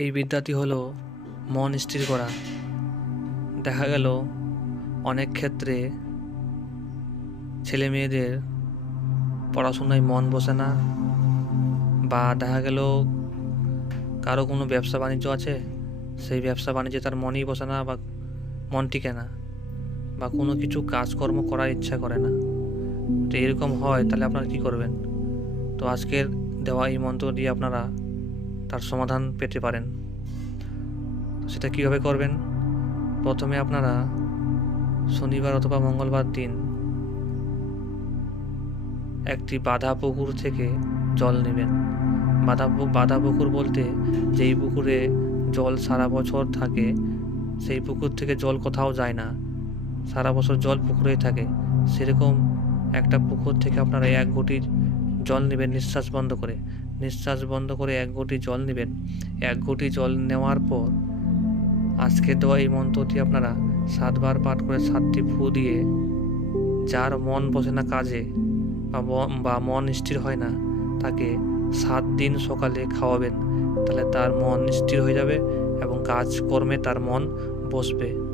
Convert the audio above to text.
এই বিদ্যাটি হলো মন স্থির করা। দেখা গেল অনেক ক্ষেত্রে ছেলে মেয়েদের পড়াশোনায় মন বসে না, বা দেখা গেল কারও কোনো ব্যবসা বাণিজ্য আছে, সেই ব্যবসা বাণিজ্যে তার মনই বসে না বা মন টিকে না, বা কোনো কিছু কাজকর্ম করার ইচ্ছা করে না। তো এরকম হয়, তাহলে আপনারা কী করবেন? তো আজকের দেওয়া এই মন্ত্র দিয়ে আপনারা তার সমাধান পেতে পারেন। সেটা কীভাবে করবেন? প্রথমে আপনারা শনিবার অথবা মঙ্গলবার দিন একটি বাঁধা পুকুর থেকে জল নেবেন। বাঁধা বাঁধা পুকুর বলতে যেই পুকুরে জল সারা বছর থাকে, সেই পুকুর থেকে জল কোথাও যায় না। সারা বছর জল পুকুরেই থাকে। সেরকম একটা পুকুর থেকে আপনারা এক ঘটি জল নেবেন নিঃশ্বাস বন্ধ করে। নিঃশ্বাস বন্ধ করে এক ঘটি জল নেবেন। এক ঘটি জল নেওয়ার পর আজকে দেওয়া এই মন্ত্রটি আপনারা সাতবার পাঠ করে সাতটি ফু দিয়ে, যার মন বসে না কাজে বা মন স্থির হয় না, তাকে সাত দিন সকালে খাওয়াবেন। তাহলে তার মন স্থির হয়ে যাবে এবং কাজকর্মে তার মন বসবে।